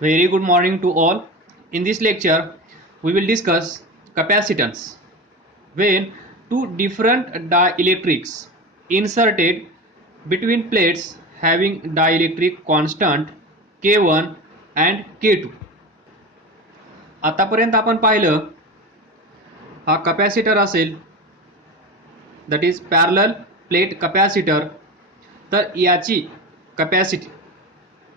Very good morning to all. In this lecture, we will discuss capacitance. When two different dielectrics inserted between plates having dielectric constant K1 and K2. आतापर्यंत आपण पाहिलं हा capacitor असेल, that is parallel plate capacitor. तर याची capacity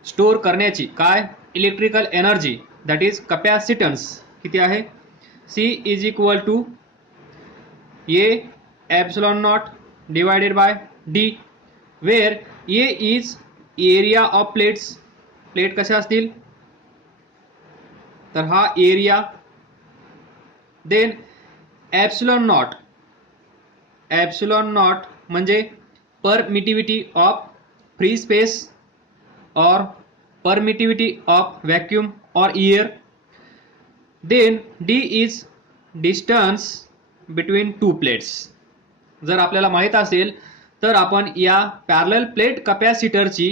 store करण्याची काय electrical energy that is capacitance किती आहे C is equal to A epsilon not divided by D, where A is area of plates. Plate कशा असतील तर हा एरिया, देन एप्सिलॉन नॉट म्हणजे permittivity of free space or permittivity of vacuum or air. Then D is distance between two plates. जर आपल्याला माहित असेल तर आपण या पॅरलल प्लेट कॅपॅसिटरची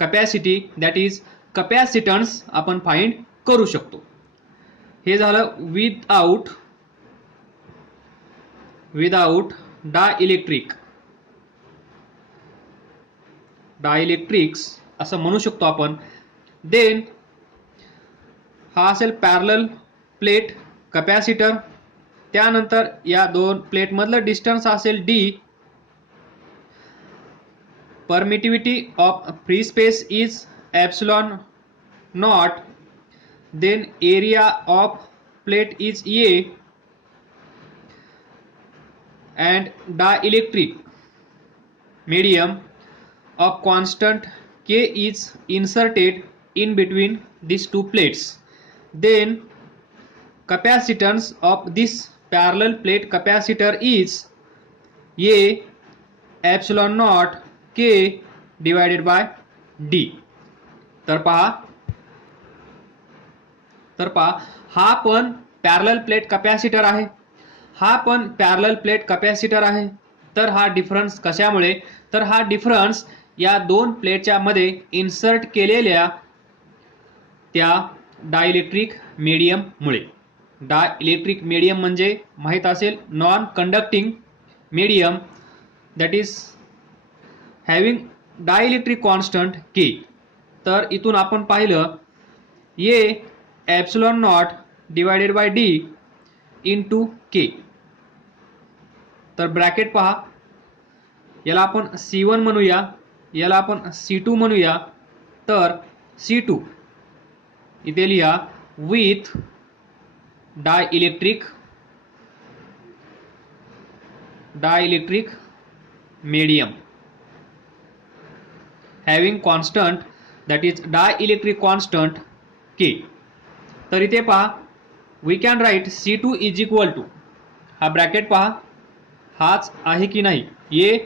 कॅपॅसिटी दॅट इज कॅपॅसिटन्स आपण फाइंड करू शकतो. हे झालं विदाउट डायइलेक्ट्रिक्स असं म्हणू शकतो आपण. देन हा असेल पॅरलल प्लेट कॅपॅसिटर. त्यानंतर या दोन प्लेट मधलं डिस्टन्स असेल D. Permittivity of free space is epsilon naught. Then area of plate is A and dielectric medium of constant K is inserted in between these two plates. Then capacitance of this parallel plate capacitor is A epsilon naught K divided by D. तर पहा हा पण parallel plate capacitor आहे, हा पण parallel plate capacitor आहे. तर हा डिफरन्स कशामुळे, तर हा डिफरन्स या दोन प्लेटच्या मध्ये इन्सर्ट केलेल्या त्या डायइलेक्ट्रिक मीडियममुळे. डायइलेक्ट्रिक मीडियम म्हणजे माहीत असेल non conducting medium that is having dielectric constant K. तर इथून आपण पाहिलं A epsilon not divided by D into K. तर ब्रॅकेट पहा, याला आपण C1 म्हणूया, याला आपण C2 म्हणूया. तर C2 इथे लिहा with dielectric medium having constant that is dielectric constant K. तर इथे पहा we can write C2 is equal to, हा ब्रॅकेट पहा हाच आहे की नाही, A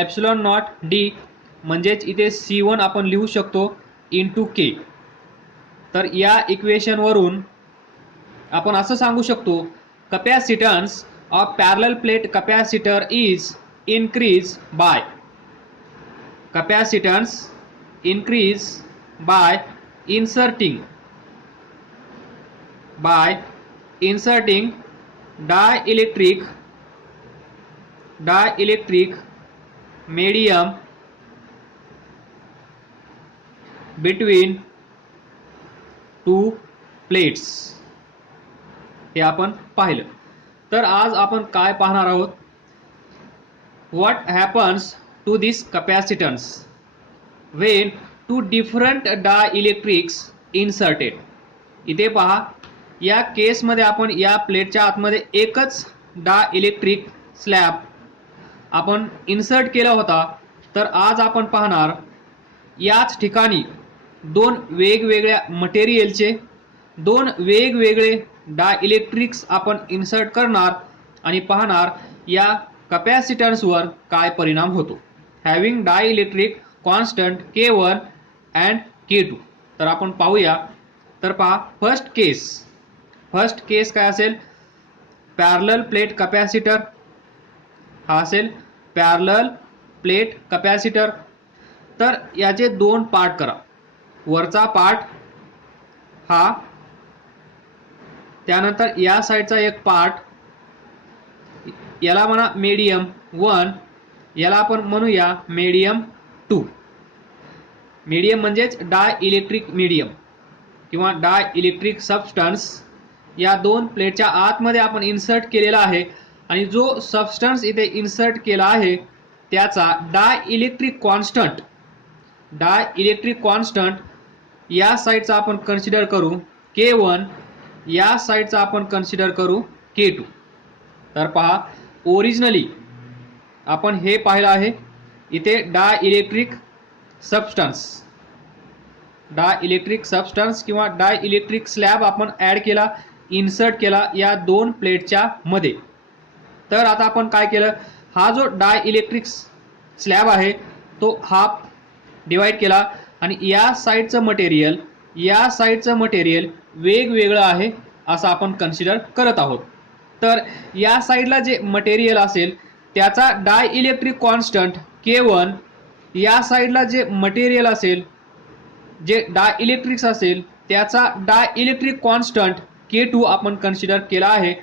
एप्सिलॉन नॉट D म्हणजेच इथे C1 आपण लिहू शकतो इंटू K. तर या इक्वेशन वरून आपण असं सांगू शकतो capacitance of parallel plate capacitor is increase by inserting dielectric medium between two plates. हे आपण पाहिलं. तर आज आपण काय पाहणार आहोत, what happens to this capacitance when two different dielectrics inserted. इथे पहा या केसमध्ये आपण या प्लेटच्या आतमध्ये एकच डायइलेक्ट्रिक स्लॅब आपण इन्सर्ट केला होता. तर आज आपण पाहणार याच ठिकाणी दोन वेगवेगळ्या मटेरियलचे दोन वेगवेगळे डायइलेक्ट्रिक्स आपण इन्सर्ट करणार आणि पाहणार या कॅपॅसिटन्सवर काय परिणाम होतो having dielectric constant K1 and K2. तर आपण पाहूया. तर पहा फर्स्ट केस काय असेल, पॅरलल प्लेट कॅपॅसिटर. हा असेल पॅरलल प्लेट कॅपॅसिटर. तर याचे दोन पार्ट करा. वरचा पार्ट हा, त्यानंतर या साईडचा एक पार्ट, याला म्हणा मीडियम 1, याला आपण म्हणूया मीडियम 2. मीडियम म्हणजेच डाय इलेक्ट्रिक मीडियम किंवा डाय इलेक्ट्रिक सबस्टन्स या दोन प्लेटच्या आतमध्ये आपण इन्सर्ट केलेला आहे आणि जो सबस्टन्स इथे इन्सर्ट केला आहे त्याचा डाय इलेक्ट्रिक कॉन्स्टंट या साईडचा आपण कन्सिडर करू K1, या साईडचा आपण कन्सिडर करू K2. तर पहा, ओरिजिनली आपण हे पाहिलं आहे, इथे डाय इलेक्ट्रिक सबस्टन्स किंवा डाय इलेक्ट्रिक स्लॅब आपण ॲड केला, इन्सर्ट केला या दोन प्लेटच्या मध्ये. तर आता आपण काय केलं, हा जो डाय इलेक्ट्रिक स्लॅब आहे तो हाफ डिवाइड केला आणि या साईडचं मटेरियल वेगवेगळं आहे असं आपण कन्सिडर करत आहोत. तर या साईडला जे मटेरियल असेल त्याचा डाय इलेक्ट्रिक कॉन्स्टंट K1, या साईडला जे मटेरियल असेल, जे डाय इलेक्ट्रिक्स असेल त्याचा डाय इलेक्ट्रिक कॉन्स्टंट K2 आपण कन्सिडर केला आहे.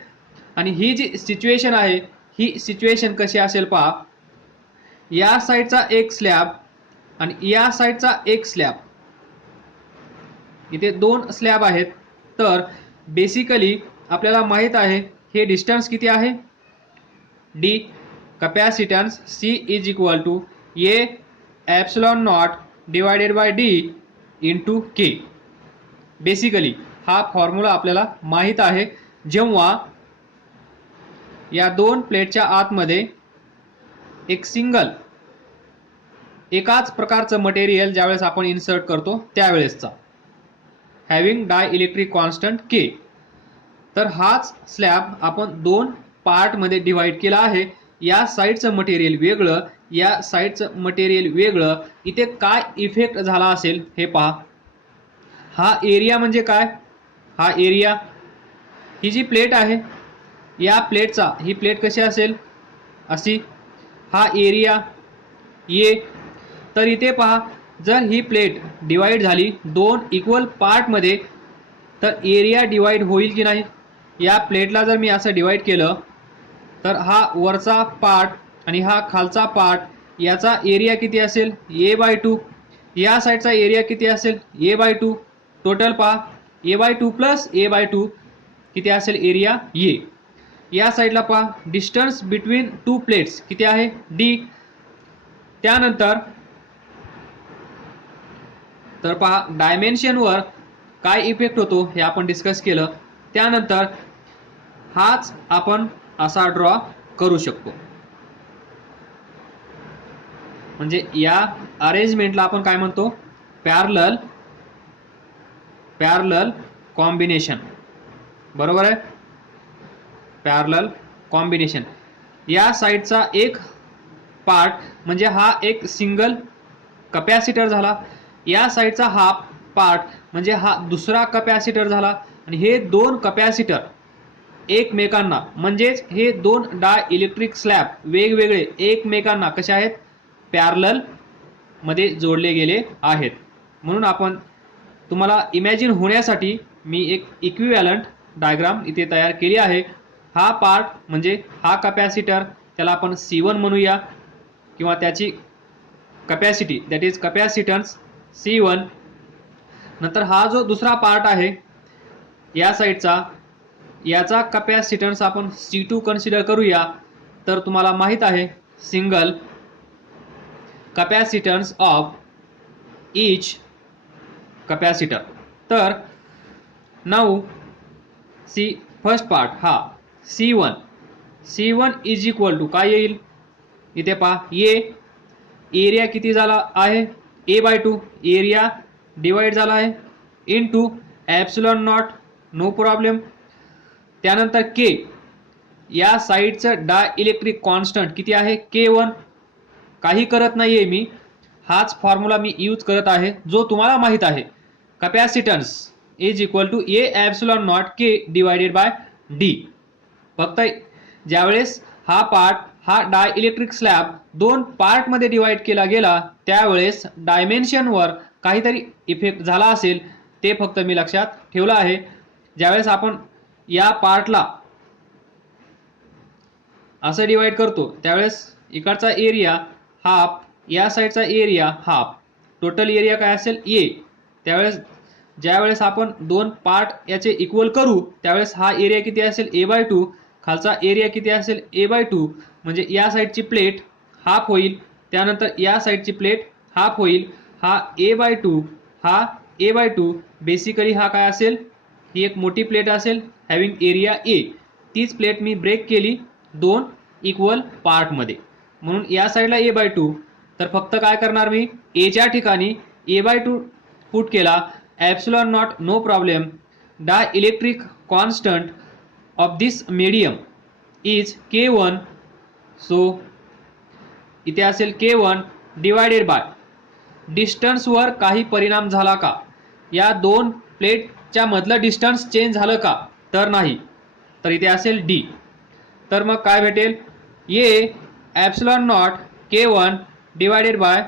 आणि ही जी सिच्युएशन आहे, ही सिच्युएशन कशी असेल पहा, या साईडचा एक स्लॅब आणि या साईडचा एक स्लॅब, इथे दोन स्लॅब आहेत. तर बेसिकली आपल्याला माहित आहे हे डिस्टन्स किती आहे, D, capacitance C is equal to A epsilon not divided by D into K. Basically हा फॉर्म्युला आपल्याला माहित आहे जेव्हा या दोन प्लेटच्या आतमध्ये एकाच प्रकारचं मटेरियल ज्यावेळेस आपण इन्सर्ट करतो त्यावेळेसचा, हॅविंग डाय इलेक्ट्रिक कॉन्स्टंट K. तर हाच स्लॅब आपण दोन पार्टमध्ये डिवाइड केला आहे. या साईडचं मटेरियल वेगळं, या साईडचं मटेरियल वेगळं. इथे काय इफेक्ट झाला असेल हे पहा. हा एरिया म्हणजे काय, हा एरिया, ही जी प्लेट आहे या प्लेटचा, ही प्लेट कशी असेल, अशी, हा एरिया ये. तर इथे पहा, जर ही प्लेट डिवाइड झाली दोन इक्वल पार्टमध्ये तर एरिया डिवाइड होईल की नाही. या प्लेटला जर मी असं डिवाइड केलं तर हा वरचा पार्ट आणि हा खालचा पार्ट याचा एरिया किती असेल, A/2. या साईडचा एरिया किती असेल, A/2. टोटल पहा, A/2 प्लस A/2 किती असेल एरिया A. या साईडला पहा, डिस्टन्स बिटवीन टू प्लेट्स किती आहे, D. त्यानंतर तर पहा, डायमेन्शनवर काय इफेक्ट होतो हे आपण डिस्कस केलं. त्यानंतर हाच आपण असा ड्रॉ करू शकतो. म्हणजे या अरेंजमेंटला आपण काय म्हणतो, पॅरलल कॉम्बिनेशन. बरोबर आहे, पॅरलल कॉम्बिनेशन. या साईडचा एक पार्ट म्हणजे हा एक सिंगल कॅपॅसिटर झाला, या साईडचा हाफ पार्ट म्हणजे हा दुसरा कॅपॅसिटर झाला. आणि हे दोन कॅपॅसिटर एकमेकांना, म्हणजेच हे दोन डाय इलेक्ट्रिक स्लॅब वेगवेगळे एकमेकांना कसे आहेत, पॅरलल मध्ये जोडले गेले आहेत. म्हणून आपण तुम्हाला इमॅजिन होण्यासाठी मी एक इक्विव्हॅलंट डायग्राम इथे तयार केली आहे. हा पार्ट म्हणजे हा कॅपॅसिटर, त्याला आपण C1 म्हणूया किंवा त्याची capacity that is capacitance C1. नंतर हा जो दुसरा पार्ट आहे या साईडचा, याचा कॅपॅसिटन्स आपण C2 कन्सिडर करूया. तर तुम्हाला माहित आहे single capacitance of each capacitor. तर नाऊ सी फर्स्ट पार्ट हा C1 इज इक्वल टू काय येईल, इथे पहा, एरिया किती झाला आहे, A/2. एरिया डिवाइड झाला आहे into epsilon not, no problem. त्यानंतर K, या साईडचं डाय इलेक्ट्रिक कॉन्स्टंट किती आहे, K1. काही करत नाहीये मी, हाच फॉर्म्युला मी यूज करत आहे जो तुम्हाला माहित आहे. Capacitance is equal to A epsilon not K divided by D. फक्त ज्यावेळेस हा पार्ट, हा डाय इलेक्ट्रिक स्लॅब दोन पार्टमध्ये डिवाइड केला गेला त्यावेळेस डायमेन्शनवर काहीतरी इफेक्ट झाला असेल, ते फक्त मी लक्षात ठेवलं आहे. ज्यावेळेस आपण या पार्टला असं डिवाइड करतो त्यावेळेस इकडचा एरिया हाफ, या साईडचा एरिया हाफ, टोटल एरिया काय असेल ए. त्यावेळेस ज्यावेळेस आपण दोन पार्ट याचे इक्वल करू त्यावेळेस हा एरिया किती असेल a/2, खालचा एरिया किती असेल a/2, म्हणजे या साईडची प्लेट हाफ होईल, त्यानंतर या साईडची प्लेट हाफ होईल. हा a/2 हा a/2 बेसिकली हा काय असेल, ही एक मोठी प्लेट असेल हॅव्हिंग एरिया a. तीच प्लेट मी ब्रेक केली दोन इक्वल पार्टमध्ये, म्हणून या साईडला a/2. तर फक्त काय करणार मी, एच्या ठिकाणी a/2 पुट केला. epsilon not no problem. Dielectric constant of this medium is k1. So इथे असेल k1 डिवायडेड बाय डिस्टन्सवर काही परिणाम झाला का, या दोन प्लेटच्या मधलं डिस्टन्स चेंज झालं का, तर नाही, तर इथे असेल d. तर मग काय भेटेल, ये epsilon naught k1 divided by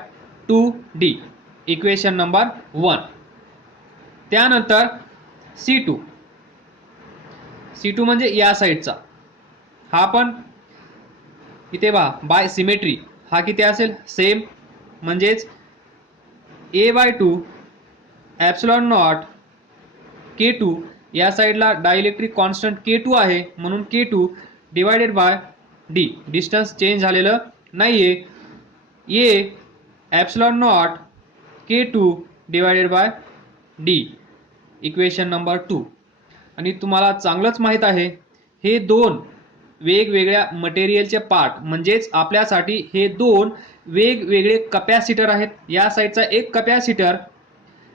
2d, equation number 1. त्यानंतर C2 म्हणजे या साईडचा, हा पण इथे पहा बाय सिमेट्री हा किती असेल सेम, म्हणजेच a/2 epsilon नॉट k2, या साईडला डायइलेक्ट्रिक कॉन्स्टंट k2 आहे म्हणून k2 divided by d, distance change झालेलं नाहीये, ये epsilon naught k2 divided by d, equation number 2. आणि तुम्हाला चांगलंच माहित आहे हे दोन वेगवेगळ्या मटेरियलचे पार्ट, म्हणजेच आपल्यासाठी हे दोन वेगवेगळे कपॅसिटर आहेत. या साईडचा एक कपॅसिटर,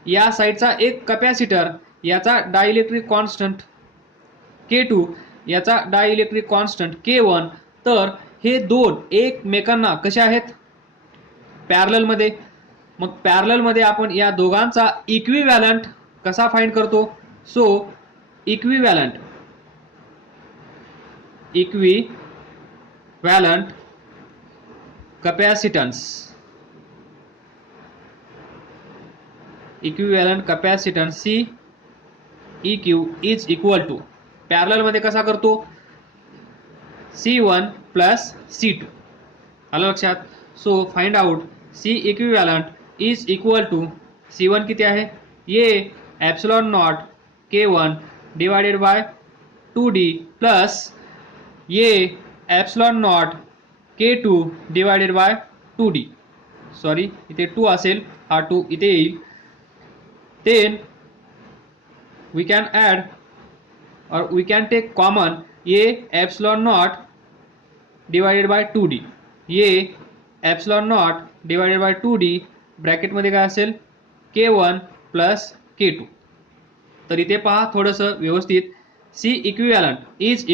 या साईडचा एक कपॅसिटर, याचा डायइलेक्ट्रिक कॉन्स्टंट k2, याचा डायइलेक्ट्रिक कॉन्स्टंट k1. तर हे दोन एकमेकांना कसे आहेत, पॅरलल मध्ये. मग पॅरलल मध्ये आपण या दोघांचा इक्विव्हॅलंट कसा फाइंड करतो, so equivalent capacitance, equivalent capacitance CEQ is equal to, parallel मध्ये कसा करतो, C1 प्लस C2. आलं लक्षात. So find out C equivalent is equal to, C1 किती आहे, ये epsilon naught k1 divided by 2d plus ये epsilon naught k2 divided by 2d. Sorry इथे 2 असेल, हा 2 इथे येईल. देन वी कॅन ॲड और वी कॅन टेक कॉमन ये epsilon naught divided by 2d, ये epsilon naught divided by 2d ब्रॅकेटमध्ये काय असेल k1 प्लस k2. तर इथे पहा थोडंसं व्यवस्थित, C equivalent is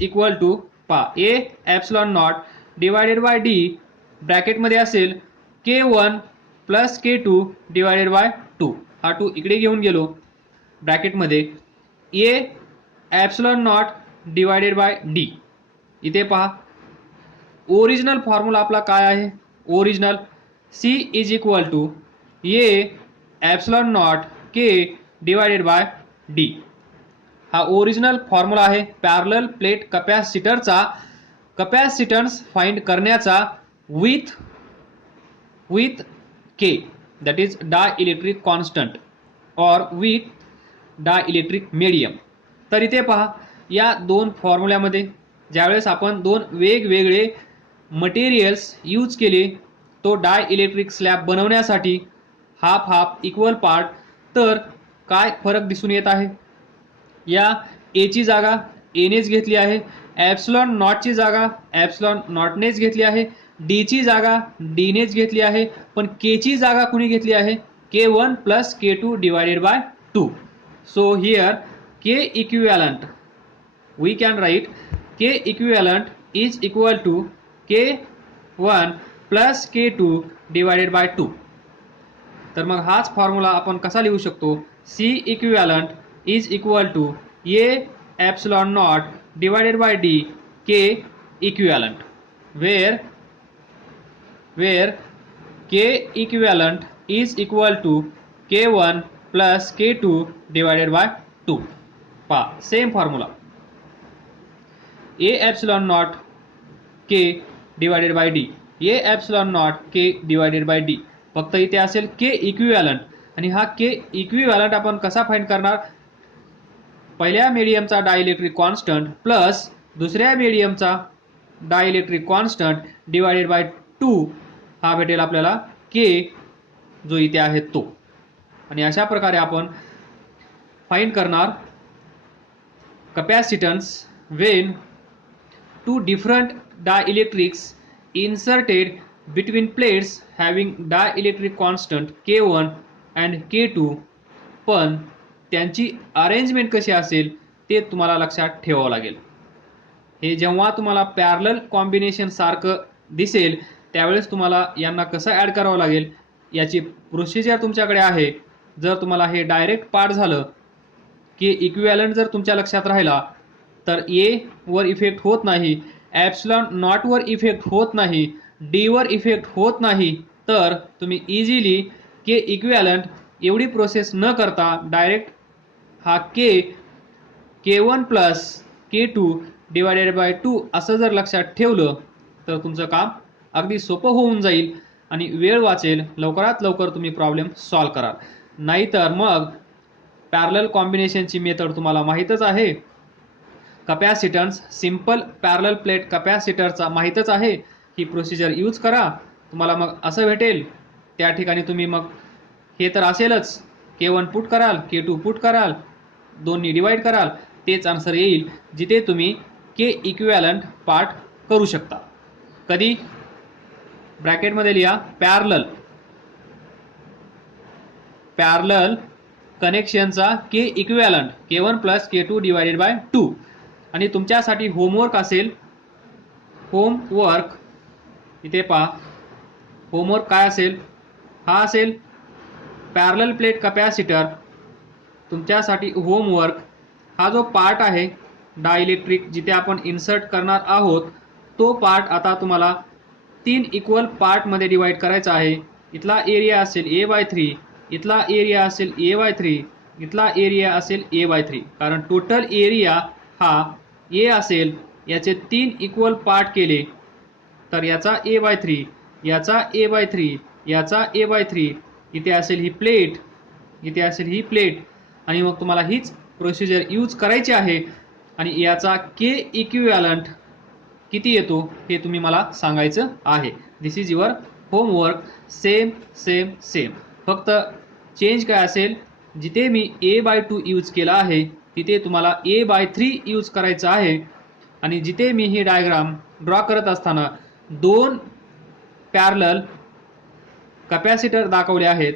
equal to पहा A epsilon naught divided by d ब्रॅकेटमध्ये असेल k1 plus k2 divided by 2. हा 2 इकडे घेऊन गेलो ब्रॅकेटमध्ये, A epsilon naught divided by d. इथे पहा ओरिजिनल फॉर्म्युला आपला काय आहे, original C is equal to ये epsilon naught k divided by d. हा ओरिजिनल फॉर्म्युला आहे पॅरलल प्लेट कपॅसिटरचा कपॅसिटन्स फाइंड करण्याचा with k, that is dielectric constant और विथ डायइलेक्ट्रिक मीडियम. तर इथे पहा या दोन फॉर्म्युल्यामध्ये ज्यावेळेस आपण दोन वेगवेगळे मटेरियल्स यूज केले तो डायइलेक्ट्रिक स्लॅब बनवण्यासाठी हाफ हाफ इक्वल पार्ट, तर काय फरक दिसून येत आहे, या ए ची जागा एनेच घेतली आहे, epsilon नॉटची जागा epsilon नॉटनेच घेतली आहे, डी ची जागा डीनेच घेतली आहे, पण के ची जागा कुणी घेतली आहे, k1 plus k2 divided by 2. So here k equivalent we can write k equivalent is equal to k1 plus k2 divided by 2. तर मग हाच फॉर्म्युला आपण कसा लिहू शकतो, C equivalent is equal to ये epsilon naught divided by d k equivalent, where k equivalent is equal to K1 plus K2 divided by 2. पहा same formula, A epsilon naught K divided by D, A epsilon naught K divided by D. फक्त इथे असेल K equivalent, आणि हा K equivalent आपण कसा find करणार? पहिल्या मीडियमचा डायइलेक्ट्रिक कॉन्स्टंट प्लस दुसऱ्या मीडियमचा डायइलेक्ट्रिक कॉन्स्टंट डिवायडेड बाय 2 हा भेटेल आपल्याला K जो इथे आहे तो. आणि अशा प्रकारे आपण फाइंड करणार capacitance when two different dielectrics inserted between plates having dielectric constant K1 and K2, पण त्यांची अरेंजमेंट कशी असेल ते तुम्हाला लक्षात ठेवावं लागेल. हे जेव्हा तुम्हाला पॅरलल कॉम्बिनेशन सारखं दिसेल त्यावेळेस तुम्हाला यांना कसं ॲड करावं लागेल याची प्रोसिजर तुमच्याकडे आहे. जर तुम्हाला हे डायरेक्ट पाठ झालं की इक्विव्हॅलंट जर तुमच्या लक्षात राहिला तर ए वर इफेक्ट होत नाही, ॲप्सिलॉन नॉटवर इफेक्ट होत नाही, डी वर इफेक्ट होत नाही, तर तुम्ही इझिली के इक्विव्हॅलंट एवढी प्रोसेस न करता डायरेक्ट हा K1 plus K2 divided by 2 असं जर लक्षात ठेवलं तर तुमचं काम अगदी सोपं होऊन जाईल आणि वेळ वाचेल, लवकरात लवकर तुम्ही प्रॉब्लेम सॉल्व कराल. नाहीतर मग पॅरलल कॉम्बिनेशनची मेथड तुम्हाला माहीतच आहे, कपॅसिटन्स सिंपल पॅरलल प्लेट कपॅसिटरचा माहीतच आहे, ही प्रोसिजर यूज करा, तुम्हाला मग असं भेटेल. त्या ठिकाणी तुम्ही मग हे तर असेलच, K1 पुट कराल, K2 पुट कराल, दोन्ही डिवाइड कराल, तेच आन्सर येईल जिथे तुम्ही के इक्विव्हॅलंट पार्ट करू शकता. कधी? ब्रॅकेटमध्ये लिहा पॅरलल कनेक्शनचा K equivalent K1 plus K2 divided by 2. आणि तुमच्यासाठी होमवर्क असेल, होमवर्क इथे पहा, होमवर्क काय असेल? हा असेल पॅरलल प्लेट कपॅसिटर. तुमच्यासाठी होमवर्क हा जो पार्ट आहे डायइलेक्ट्रिक जिथे आपण इन्सर्ट करणार आहोत तो पार्ट आता तुम्हाला 3 इक्वल पार्टमध्ये डिवाइड करायचा आहे. इथला एरिया असेल A/3, इथला एरिया असेल A/3, इथला एरिया असेल A/3. कारण टोटल एरिया हा A असेल, याचे 3 इक्वल पार्ट केले तर याचा A/3, याचा A/3, याचा A/3, इथे असेल ही प्लेट, इथे असेल ही प्लेट. आणि मग तुम्हाला हीच प्रोसिजर यूज करायची आहे. आणि याचा के इक्विव्हॅलंट किती येतो हे तुम्ही मला सांगायचं आहे. This is your homework. Same same same, फक्त चेंज काय असेल, जिथे मी A/2 यूज केला आहे तिथे तुम्हाला A/3 यूज करायचं आहे. आणि जिथे मी ही डायग्राम ड्रॉ करत असताना 2 पॅरलल कपॅसिटर दाखवले आहेत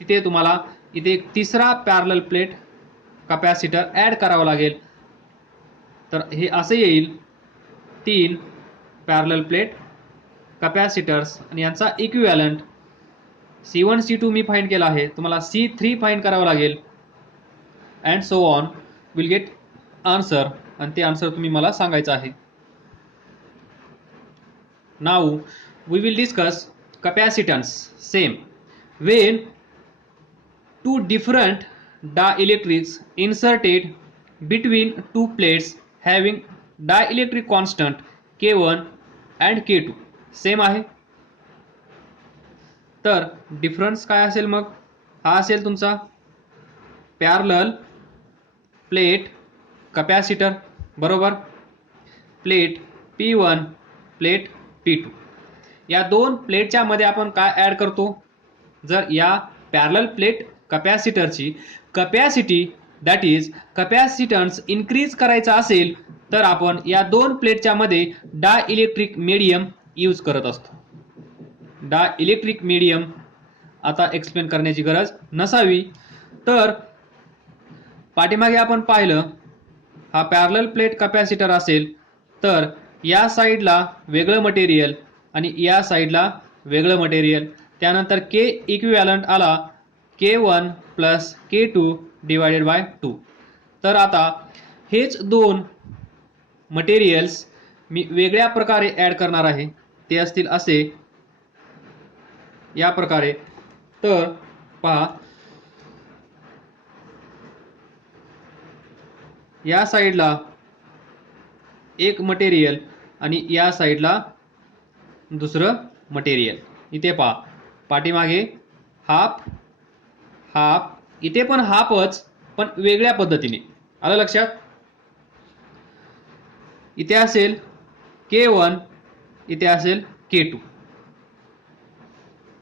तिथे तुम्हाला इथे एक तिसरा पॅरलल प्लेट कपॅसिटर ॲड करावा लागेल. तर हे असं येईल 3 पॅरलल प्लेट कपॅसिटर्स आणि यांचा equivalent C1 C2 me find केला आहे, तुम्हाला C3 फाइंड करावं लागेल and so on. Will get answer, आणि ते आन्सर तुम्ही मला सांगायचं आहे. Now we will discuss capacitance. Same, when two different dielectrics inserted between two plates having dielectric constant K1 and K2 same आहे. तर डिफरन्स काय असेल मग? हा असेल तुमचा पॅरलल प्लेट कपॅसिटर, बरोबर. Plate P1, plate P2. या दोन प्लेटच्या मध्ये आपण काय ॲड करतो? जर या पॅरलल प्लेट कपॅसिटरची capacity that is capacitance increase करायचा असेल तर आपण या दोन प्लेटच्या मध्ये डायइलेक्ट्रिक मीडियम यूज करत असतो. डायइलेक्ट्रिक मीडियम आता एक्सप्लेन करण्याची गरज नसावी. तर पाठीमागे आपण पाहिलं, हा पॅरलल प्लेट कपॅसिटर असेल तर या साईडला वेगळं मटेरियल आणि या साईडला वेगळं मटेरियल. त्यानंतर के इक्विव्हॅलंट आला K1 plus K2 divided by 2. तर आता हेच दोन मटेरियल्स मी वेगळ्या प्रकारे ॲड करणार आहे. ते असतील असे, या प्रकारे तर पहा या साईडला एक मटेरियल आणि या साईडला दुसरं मटेरियल. इथे पहा पाठीमागे हाफ हाफ, इथे पण हाफच पण वेगळ्या पद्धतीने. आलं लक्षात? इथे असेल K1, इथे असेल K2.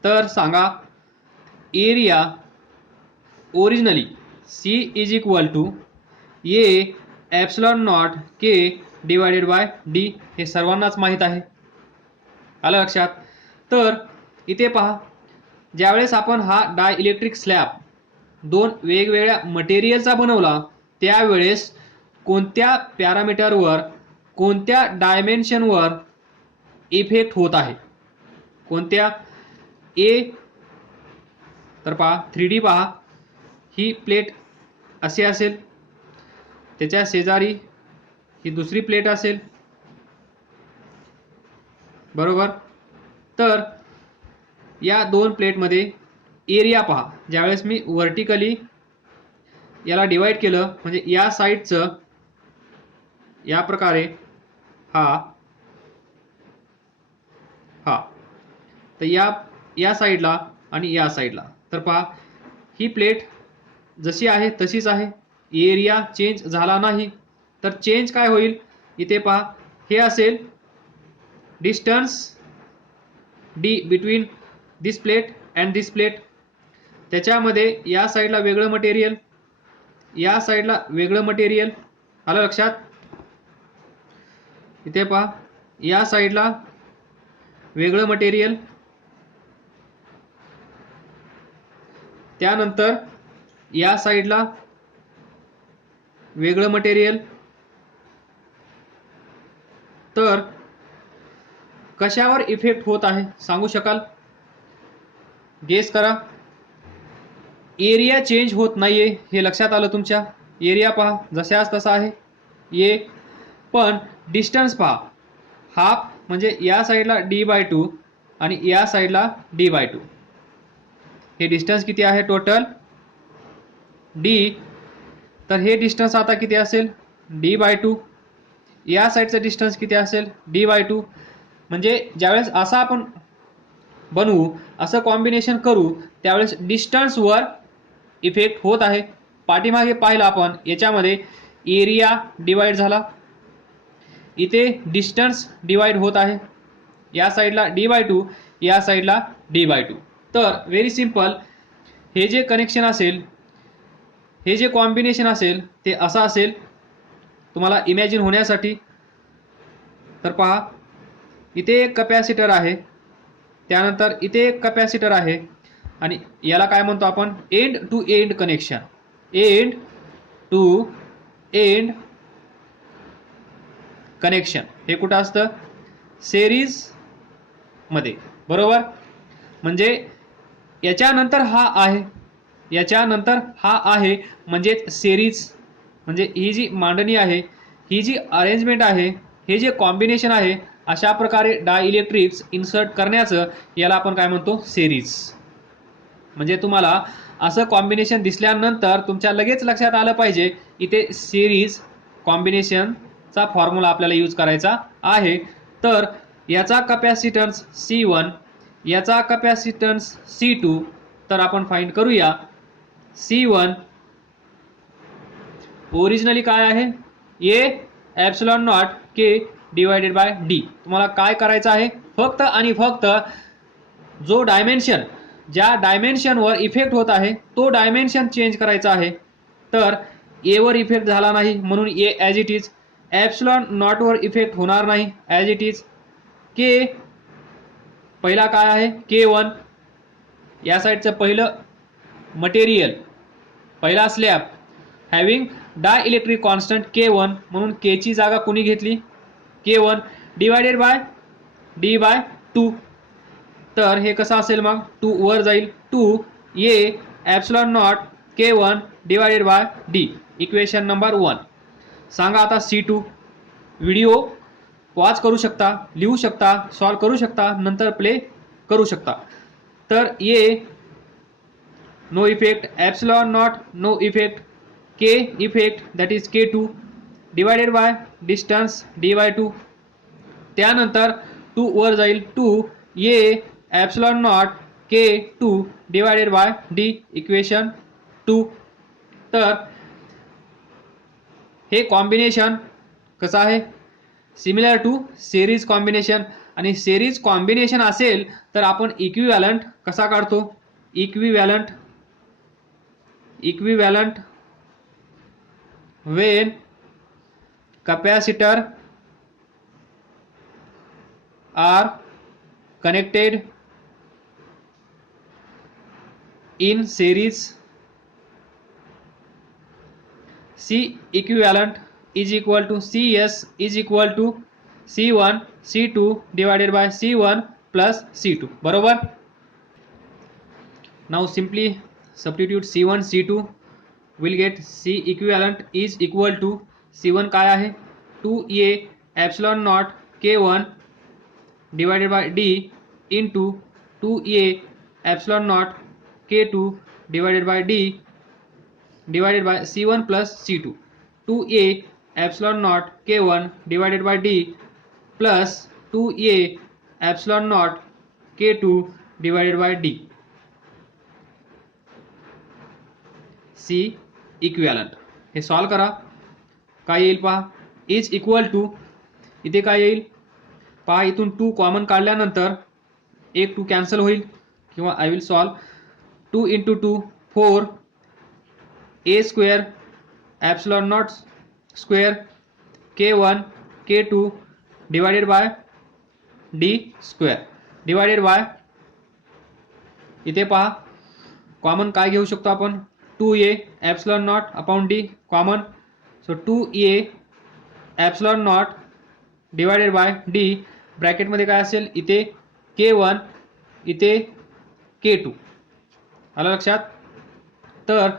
तर सांगा area originally C is equal to A epsilon not K divided by D, हे सर्वांनाच माहीत आहे. आलं लक्षात? तर इथे पहा ज्यावेळेस आपण हा डायइलेक्ट्रिक स्लॅब दोन वेगवेगळ्या मटेरियलचा बनवला त्यावेळेस कोणत्या पॅरामीटरवर कोणत्या डायमेन्शनवर इफेक्ट होत आहे, कोणत्या ए. तर पहा 3D पहा, ही प्लेट अशी असेल, त्याच्या शेजारी ही दुसरी प्लेट असेल, बरोबर. तर या दोन प्लेटमध्ये एरिया पहा, ज्यावेळेस मी व्हर्टिकली याला डिवाइड केलं म्हणजे या साईडचं या प्रकारे हा हा, तर या साईडला आणि या साईडला, तर पहा ही प्लेट जशी आहे तशीच आहे, एरिया चेंज झाला नाही. तर चेंज काय होईल, इथे पहा हे असेल distance D between this plate and this plate. त्याच्यामध्ये या साईडला वेगळं मटेरियल, या साईडला वेगळं मटेरियल. आलं लक्षात? इथे पहा या साईडला वेगळं मटेरियल, त्यानंतर या साईडला वेगळं मटेरियल. तर कशावर इफेक्ट होत आहे सांगू शकाल? गेस करा. एरिया चेंज होत नाहीये हे लक्षात आलं तुमच्या. एरिया पहा जशाच तसा आहे ये, पण डिस्टन्स पहा हाफ म्हणजे या साईडला D/2 आणि या साईडला D/2. हे डिस्टन्स किती आहे टोटल D. तर हे डिस्टन्स आता किती असेल D/2. या साईडचं डिस्टन्स किती असेल D/2. म्हणजे ज्यावेळेस असं आपण बनवू, असं कॉम्बिनेशन करू त्यावेळेस डिस्टन्सवर इफेक्ट होत आहे. पाठीमागे पाहिलं आपण याच्यामध्ये एरिया डिवाइड झाला, इथे डिस्टन्स डिवाइड होत आहे, या साईडला D/2 या साईडला D/2. तर व्हेरी सिंपल, हे जे कनेक्शन असेल, हे जे कॉम्बिनेशन असेल ते असं असेल तुम्हाला इमॅजिन होण्यासाठी. तर पहा इथे एक कॅपॅसिटर आहे, त्यानंतर इथे एक कॅपॅसिटर आहे आणि याला काय म्हणतो आपण end to end connection. End to end connection हे कुठं असतं सिरीज मध्ये, बरोबर. म्हणजे याच्यानंतर हा आहे, याच्यानंतर हा आहे म्हणजे सिरीज. म्हणजे ही जी मांडणी आहे, ही जी अरेंजमेंट आहे, हे जे कॉम्बिनेशन आहे, अशा प्रकारे डायइलेक्ट्रिक्स इन्सर्ट करण्याचं याला आपण काय म्हणतो सिरीज. म्हणजे तुम्हाला असं कॉम्बिनेशन दिसल्यानंतर तुमच्या लगेच लक्षात आलं पाहिजे इथे सिरीज कॉम्बिनेशनचा फॉर्म्युला आपल्याला यूज करायचा आहे. तर याचा कॅपॅसिटन्स C1, याचा कॅपॅसिटन्स C2. तर आपण फाइंड करूया. C1 ओरिजिनली काय आहे A epsilon not K divided by D. तुम्हाला काय करायचं आहे, फक्त आणि फक्त जो डायमेन्शन, ज्या डायमेन्शनवर इफेक्ट होत आहे तो डायमेन्शन चेंज करायचा आहे. तर A वर इफेक्ट झाला नाही म्हणून A as it is. Epsilon नॉटवर इफेक्ट होणार नाही ॲज इट इज. K पहिला काय आहे K1, या साईडचं पहिलं मटेरियल, पहिला slab having dielectric constant K1 म्हणून K ची जागा कोणी घेतली K1 डिवायडेड बाय D/2. तर हे कसं असेल मग 2 वर जाईल, 2 A epsilon not K1 divided by D. Equation number 1. सांगा आता C2. व्हिडिओ पॉज करू शकता, लिहू शकता, सॉल्व करू शकता, नंतर प्ले करू शकता. तर A no effect, epsilon not no effect, K effect that is K2 divided by distance dy2. त्यानंतर 2 वर जाईल 2 A epsilon not K2 divided by D equation 2. तर हे कॉम्बिनेशन कसं आहे, सिमिलर टू सिरीज कॉम्बिनेशन. आणि सिरीज कॉम्बिनेशन असेल तर आपण इक्विव्हॅलंट कसा काढतो, equivalent when capacitor are connected in series, C equivalent is equal to CS is equal to C1 C2 divided by C1 plus C2. बरोबर. Now simply substitute C1 C2 will get C equivalent is equal to C1 काय आहे 2a epsilon naught K1 divided by D into 2a epsilon naught K2 divided by D divided by C1 plus C2. 2a epsilon naught K1 divided by D plus 2a epsilon naught K2 divided by D. C equivalent. हे solve करा. काय येईल पहा, is equal to इथे काय येईल पहा, इथून 2 कॉमन काढल्यानंतर एक 2 कॅन्सल होईल किंवा I will solve 2 into 2 4 A square epsilon naught square K1 K2 divided by D square divided by इथे पहा कॉमन काय घेऊ शकतो आपण 2a epsilon naught upon d common, so 2a epsilon naught divided by d bracket मध्ये काय असेल इथे K1 इथे K2 आलं लक्षात. तर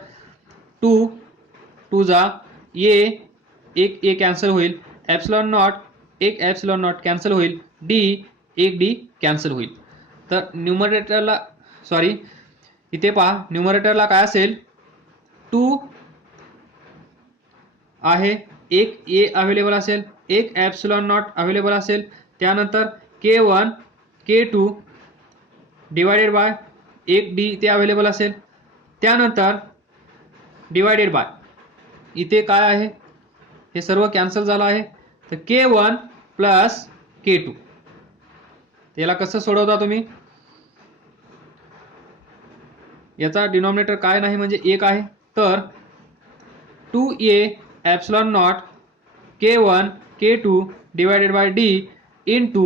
2 जा ये एक ए कॅन्सल होईल, epsilon naught एक epsilon naught कॅन्सल होईल, d एक d कॅन्सल होईल. तर न्यूमरेटरला सॉरी इथे पहा न्यूमरेटरला काय असेल 2 आहे, एक ए अवेलेबल असेल, एक ॲप्सिलॉन नॉट अवेलेबल असेल, त्यानंतर K1 K2 डिवायडेड बाय एक डी ते अवेलेबल असेल, त्यानंतर डिवायडेड बाय इथे काय आहे हे सर्व कॅन्सल झालं आहे, तर K1 प्लस K2. त्याला कसं सोडवता तुम्ही, याचा डिनॉमिनेटर काय नाही म्हणजे एक आहे, तर 2a epsilon naught K1 K2 divided by D into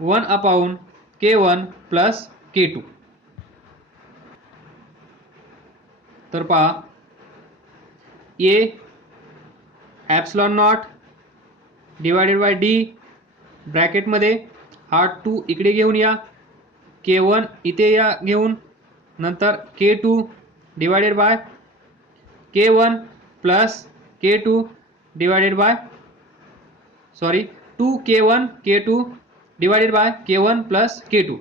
1 upon K1 plus K2. तर पहा a epsilon naught divided by D bracket मध्ये हा 2 इकडे घेऊन या, K1 इथे या घेऊन, नंतर K2 divided by K1 plus K2 divided bye 2K1 K2 divided by K1 plus K2.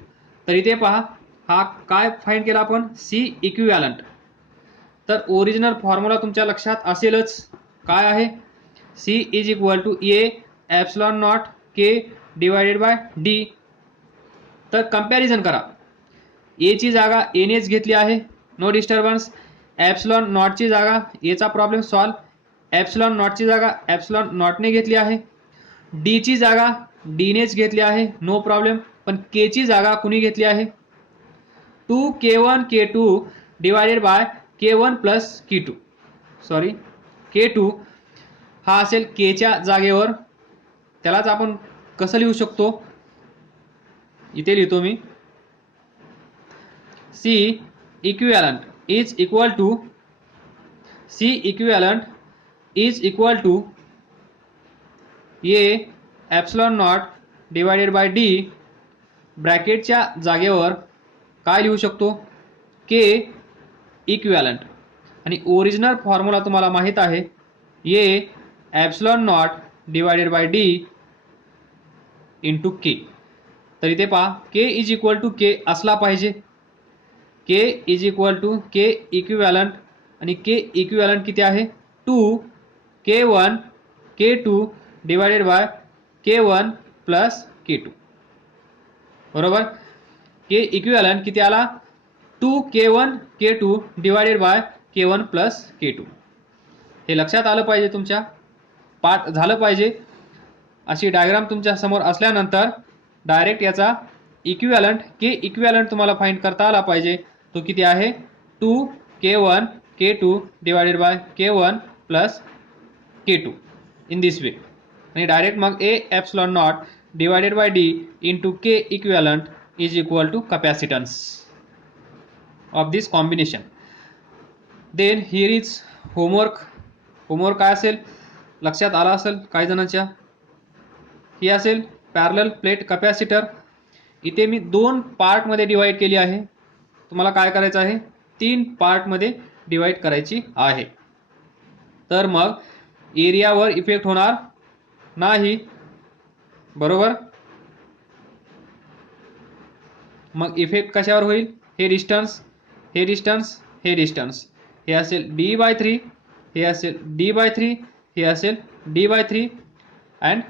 तर इथे पहा हा काय फाइंड केला आपण, C इक्विव्हॅलंट. तर ओरिजिनल फॉर्म्युला तुमच्या लक्षात असेलच, काय आहे C is equal to A epsilon naught K divided by D. तर कंपॅरिझन करा, ए ची जागा एनेच घेतली आहे, नो डिस्टर्बन्स. ॲप्सिलॉन नॉटची जागा एचा प्रॉब्लेम सॉल्व, ॲप्सिलॉन नॉटची जागा ॲप्सिलॉन नॉटने घेतली आहे, डी ची जागा डीनेच घेतली आहे, नो प्रॉब्लेम. पण के ची जागा कुणी घेतली आहे, 2K1 K2 divided by K1 plus K2 sorry K2 हा असेल केच्या जागेवर. त्यालाच आपण कसं लिहू शकतो, इथे लिहितो मी, C equivalent is equal to C equivalent is equal to A epsilon naught divided by D ब्रॅकेटच्या जागेवर काय लिहू शकतो K equivalent. आणि ओरिजिनल फॉर्म्युला तुम्हाला माहित आहे A epsilon naught divided by D into K. तर इथे पहा K is equal to K असला पाहिजे. K is equal to K equivalent, आणि के इक्विवॅलंट किती आहे 2k1 k2 divided by k1 plus k2, बरोबर. के इक्विवॅलंट किती आला 2k1 k2 divided by k1 plus k2. हे लक्षात आलं पाहिजे, तुमच्या पाठ झालं पाहिजे. अशी डायग्राम तुमच्या समोर असल्यानंतर डायरेक्ट याचा इक्विवॅलंट के इक्विवॅलंट तुम्हाला फाइंड करता आला पाहिजे. तो किती आहे 2k1 k2 divided by k1 plus k2 in this way. आणि डायरेक्ट मग A epsilon not divided by D into K equivalent is equal to capacitance of this combination. Then here is homework. Homework काय असेल लक्षात आला असेल काही जणांच्या. ही असेल पॅरलल प्लेट कॅपॅसिटर. इथे मी 2 पार्टमध्ये डिवाइड केली आहे. तुम्हाला काय करायचं आहे 3 पार्टमध्ये डिवाइड करायची आहे. तर मग एरियावर इफेक्ट होणार नाही, बरोबर. मग इफेक्ट कशावर होईल, हे डिस्टन्स, हे डिस्टन्स, हे डिस्टन्स. हे असेल d/3, हे असेल d/3, हे असेल d/3 अँड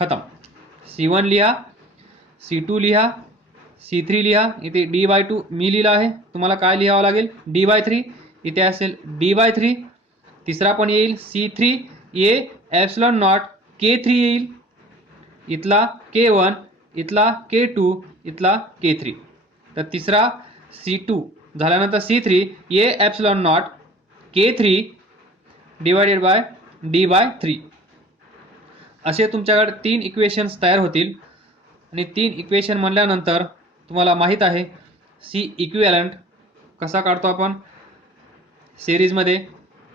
खतम. C1 लिहा, C2 लिहा, C3 लिहा. इथे d/2 मी लिहिला आहे, तुम्हाला काय लिहावं लागेल d/3. इथे असेल d/3. तिसरा पण येईल C3, ये एप्सिलॉन नॉट k3 येईल, इथला k1, इथला k2, इथला k3. तर तिसरा C2 झाल्यानंतर C3 ये epsilon not k3 divided by d/3. असे तुमच्याकडे 3 इक्वेशन्स तयार होतील. आणि 3 इक्वेशन म्हणल्यानंतर तुम्हाला माहित आहे सी इक्विवॅलंट कसा काढतो आपण सिरीजमध्ये.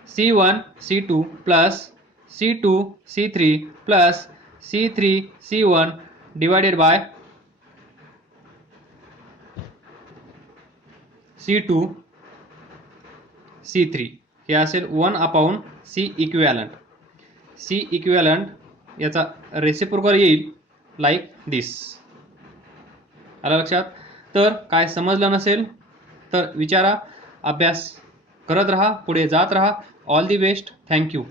C1 C2 plus C2 C3 plus C3 C1 divided by C2 C3. हे असेल 1/C इक्विवॅलंट. सी इक्विवॅलंट याचा रेसिप्रोकल येईल लाईक दिस. आलं लक्षात. तर काय समजलं नसेल तर विचारा, अभ्यास करत राहा, पुढे जात राहा. All the best. थँक्यू.